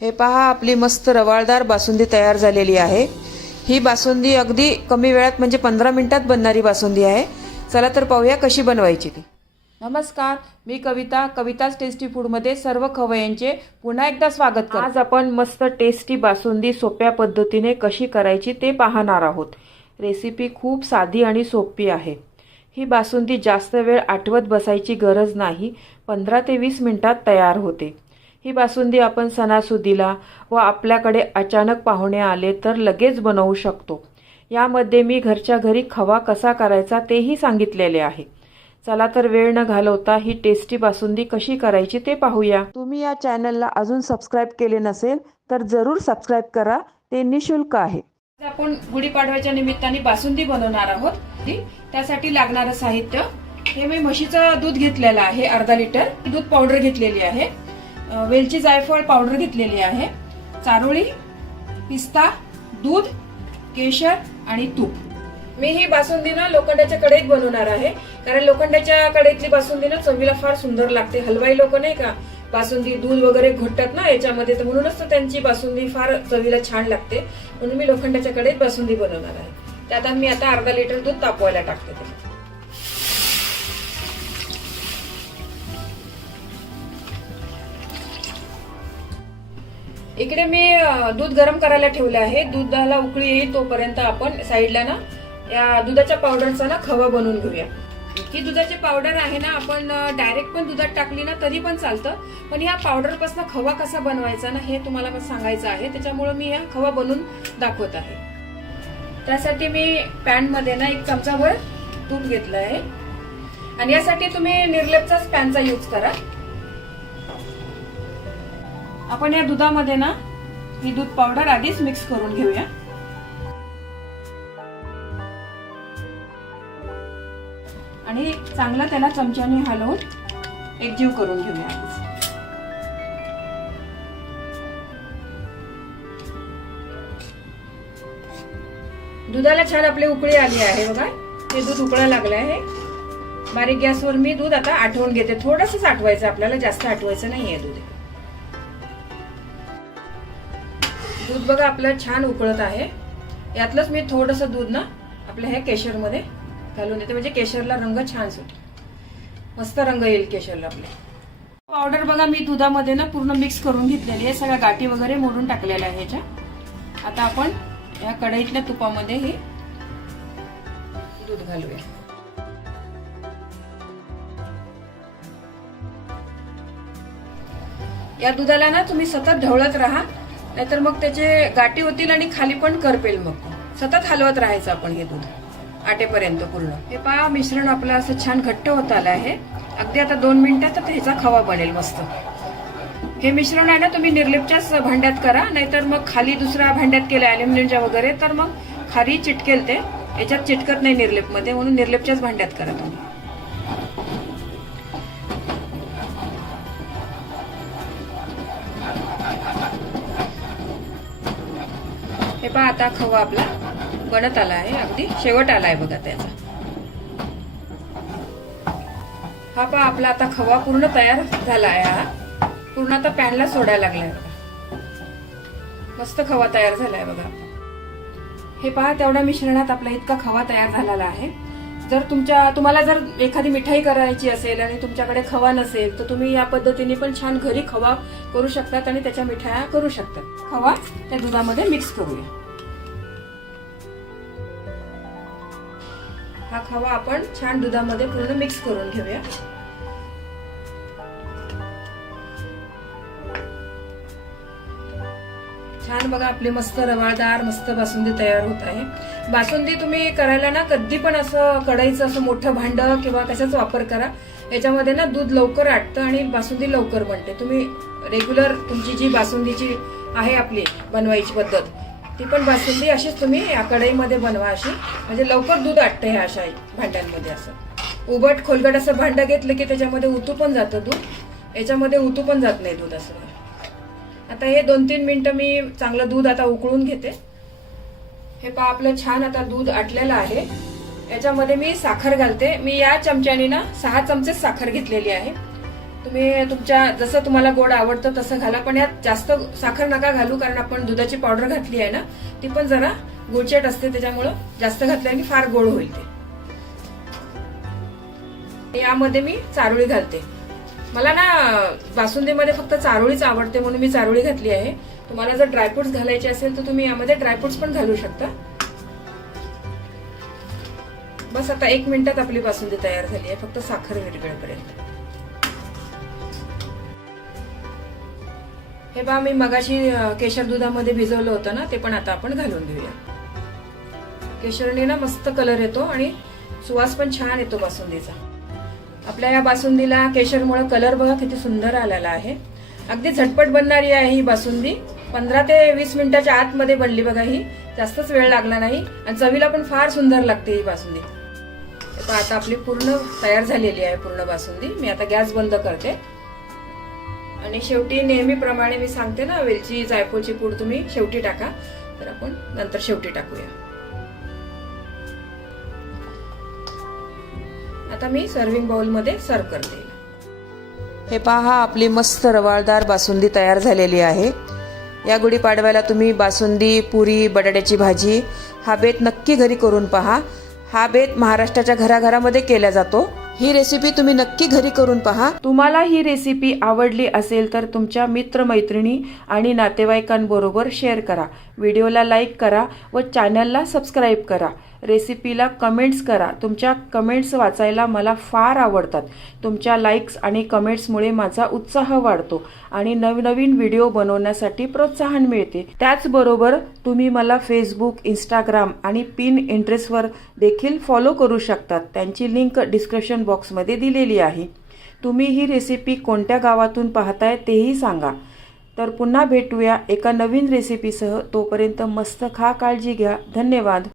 हे पहा, आपली मस्त रवाळदार बासुंदी तयार झालेली आहे। ही बासुंदी अगदी कमी वेळात म्हणजे 15 मिनिटात बनणारी बासुंदी आहे। चला तर पाहूया कशी बनवायची ती। नमस्कार, मी कविता, कविताच टेस्टी फूडमध्ये सर्व खवय्यांचे पुन्हा एकदा स्वागत करते। आज आपण मस्त टेस्टी बासुंदी सोप्या पद्धतीने कशी करायची ते पाहणार आहोत। रेसिपी खूप साधी आणि सोपी आहे। ही बासुंदी जास्त वेळ आठवत बसायची गरज नाही, 15 ते 20 मिनिटात तयार होते। ही बासुंदी आपण सणासुदीला व आपल्याकडे अचानक पाहुणे आले तर लगेच बनवू शकतो। यामध्ये मी घरच्या घरी खवा कसा करायचा तेही सांगितलेले आहे। चला तर वेळ न घालवता ही टेस्टी बासुंदी कशी करायची ते पाहूया। तुम्ही या चॅनलला अजून सबस्क्राइब केले नसेल तर जरूर सबस्क्राइब करा, ते निशुल्क आहे। आपण गुढीपाडव्याच्या निमित्ताने बासुंदी बनवणार आहोत। त्यासाठी लागणारे साहित्य हे मी म्हशीचं दूध घेतलेलं आहे, अर्धा लिटर दूध पावडर घेतलेली आहे, वेलची जायफळ पावडर घेतलेली आहे, चारोळी, पिस्ता, दूध, केशर आणि तूप। मी ही बासुंदी ना लोखंडाच्या कढईत बनवणार आहे, कारण लोखंडाच्या कढईतली बासुंदी ना चवीला फार सुंदर लागते। हलवाई लोक नाही का बासुंदी दूध वगैरे घोटतात ना याच्यामध्ये, तर म्हणूनच त्यांची बासुंदी फार चवीला छान लागते। म्हणून मी लोखंडाच्या कढईत बासुंदी बनवणार आहे। त्यात मी आता अर्धा लिटर दूध तापवायला टाकते। इकडे मी दूध गरम करायला ठेवले आहे। दुधाला उकळी येईल तोपर्यंत आपण साईडला ना या दुधाच्या पावडरचा ना खवा बनवून घेऊया। ही दुधाची पावडर आहे ना, आपण डायरेक्ट पण दुधात टाकली ना तरी पण चालतं, पण या पावडर पासून खवा कसा बनवायचा ना हे तुम्हाला मला सांगायचं आहे। त्याच्यामुळे मी हा खवा बनवून दाखवत आहे। त्यासाठी मी पॅन मध्ये ना 1 चमचाभर तूप घेतलं आहे, आणि यासाठी तुम्ही निर्लेपचाच पॅनचा यूज करा। आपण या दुधामध्ये ना ही दूध पावडर आधीच मिक्स करून घेऊया। आणि चांगलं त्याला चमच्याने हलवून एकजीव करून घेऊया। दुधाला छान आपली उकळी आली आहे बघा, हे दूध उकळायला लागलं आहे। बारीक गॅसवर मी दूध आता आटवून घेते। थोडंसं आटवायचं आपल्याला, जास्त आटवायचं नाहीये दूध। दूध बघा आपलं छान उकळत आहे। यातलंच मी थोडंसं दूध ना आपल्या ह्या केशर मध्ये घालून देते, म्हणजे केशरला रंग छान सुटेल, मस्त रंग येईल केशरला आपल्या। पावडर बघा मी दुधामध्ये ना पूर्ण मिक्स करून घेतलेली आहे, सगळ्या गाठी वगैरे मोडून टाकलेल्या आहे ह्याच्या। आता आपण या कढईतल्या तुपामध्ये हे दूध घालूया। या दुधाला ना तुम्ही सतत ढवळत राहा, नाहीतर मग त्याचे गाठी होतील आणि खाली पण करपेल। मग सतत हलवत राहायचं आपण हे दूध आटेपर्यंत पूर्ण। हे पहा मिश्रण आपलं असं छान घट्ट होत आलं आहे। अगदी आता 2 मिनिटात ह्याचा खवा बनेल मस्त। हे मिश्रण आहे ना तुम्ही निर्लेपच्याच भांड्यात करा, नाहीतर मग खाली दुसऱ्या भांड्यात केलं अॅल्युमिनियमच्या वगैरे तर मग खाली चिटकेल, ते याच्यात चिटकत नाही निर्लेप मध्ये, म्हणून निर्लेपच्याच भांड्यात करा तुम्ही। हे पहा आता खवा आपला बनत आला आहे, अगदी शेवट आला आहे बघा त्याचा। हा पहा आपला आता खवा पूर्ण तयार झाला आहे। हा पूर्ण आता पॅनला सोडायला लागलाय बघा, मस्त खवा तयार झालाय बघा। हे पहा तेवढ्या मिश्रणात आपला इतका खवा तयार झालेला आहे। जर तुम्हाला जर एखादी मिठाई करायची असेल आणि तुमच्याकडे खवा नसेल तर तुम्ही या पद्धतीने पण छान घरी खवा करू शकतात आणि त्याच्या मिठाया करू शकतात। खवा त्या दुधामध्ये मिक्स करूया। हा खवा आपण छान दुधामध्ये पूर्ण मिक्स करून घेऊया। छान बघा आपली मस्त रवाळदार मस्त बासुंदी तयार होत आहे। बासुंदी तुम्ही करायला ना कधी पण असं कढईचं असं मोठं भांड किंवा कशाचा वापर करा, याच्यामध्ये ना दूध लवकर आटतं आणि बासुंदी लवकर बनते। तुम्ही रेग्युलर तुमची जी बासुंदीची आहे आपली बनवायची पद्धत, ती पण बासुंदी अशीच तुम्ही या कढईमध्ये बनवा अशी, म्हणजे लवकर दूध आटतं ह्या अशा भांड्यांमध्ये। असं उबट खोलगट असं भांड घेतलं की त्याच्यामध्ये उतू पण जातं दूध, याच्यामध्ये उतू पण जात नाही दूध असं। आता हे 2-3 मिनिटं मी चांगलं दूध आता उकळून घेते। हे पहा आपलं छान आता दूध आटलेलं आहे। याच्यामध्ये मी साखर घालते। मी या चमच्याने ना 6 चमचे साखर घेतलेली आहे। तुम्ही तुमच्या जसं तुम्हाला गोड आवडतं तसं घाला, पण यात जास्त साखर नका घालू, कारण आपण दुधाची पावडर घातली आहे ना, ती पण जरा गुळचट असते, त्याच्यामुळं जास्त घातल्याने फार गोड होईल ते. यामध्ये मी चारोळी घालते. मला ना बासुंदीमध्ये फक्त चारोळीच आवडते म्हणून मी चारोळी घातली आहे. तुम्हाला जर ड्रायफ्रुट्स घालायचे असेल तर तुम्ही यामध्ये ड्रायफ्रुट्स पण घालू शकता. बस आता 1 मिनिटात आपली बासुंदी तयार झाली आहे, फक्त साखर विरघळेपर्यंत. हे पहा, मी मगाशी केशर दुधामध्ये भिजवलं होतं ना, ते पण आता आपण घालून घेऊया. केशरने ना मस्त कलर येतो आणि सुवास पण छान येतो बासुंदीचा. आपल्या या बासुंदीला केशरमुळे कलर बघा किती सुंदर आलेला आहे. अगदी झटपट बनणारी आहे ही बासुंदी. 15 ते 20 मिनिटाच्या आतमध्ये बनली बघा. ही जास्तच वेळ लागला नाही आणि चवीला पण फार सुंदर लागते ही बासुंदी. आता आपली पूर्ण तयार झालेली आहे पूर्ण बासुंदी. मी आता गॅस बंद करते आणि शेवटी नेहमीप्रमाणे मी सांगते ना, वेलची जायफळची पूड तुम्ही शेवटी टाका, तर आपण नंतर शेवटी टाकूया. आता मी सर्विंग बाउल मध्ये सर्व करते. हे पहा, आपली मस्त रवाळदार बासुंदी तयार झालेली आहे. या गुढीपाडव्याला तुम्ही बासुंदी, पुरी, बटाट्याची भाजी हा बेत नक्की घरी करून पहा. हा बेत महाराष्ट्राच्या घराघरामध्ये केला जातो. ही रेसिपी तुम्ही नक्की घरी करून पहा. तुम्हाला ही रेसिपी आवडली असेल तर तुमच्या मित्रमैत्रिणी आणि नातेवाईकांबरोबर शेअर करा. व्हिडिओला लाईक करा व चॅनलला सबस्क्राईब करा. रेसिपीला कमेंट्स करा. तुमच्या कमेंट्स वाचायला मला फार आवडतात. तुमच्या लाईक्स आणि कमेंट्समुळे माझा उत्साह वाढतो आणि नवनवीन व्हिडिओ बनवण्यासाठी प्रोत्साहन मिळते. त्याचबरोबर तुम्ही मला फेसबुक, इंस्टाग्राम आणि पिनइंटरेस्टवर देखील फॉलो करू शकतात. त्यांची लिंक डिस्क्रिप्शन बॉक्समध्ये दिलेली आहे. तुम्ही ही रेसिपी कोणत्या गावातून पाहताय तेही सांगा. तर पुन्हा भेटूया एका नवीन रेसिपीसह. तोपर्यंत मस्त खा, काळजी घ्या. धन्यवाद.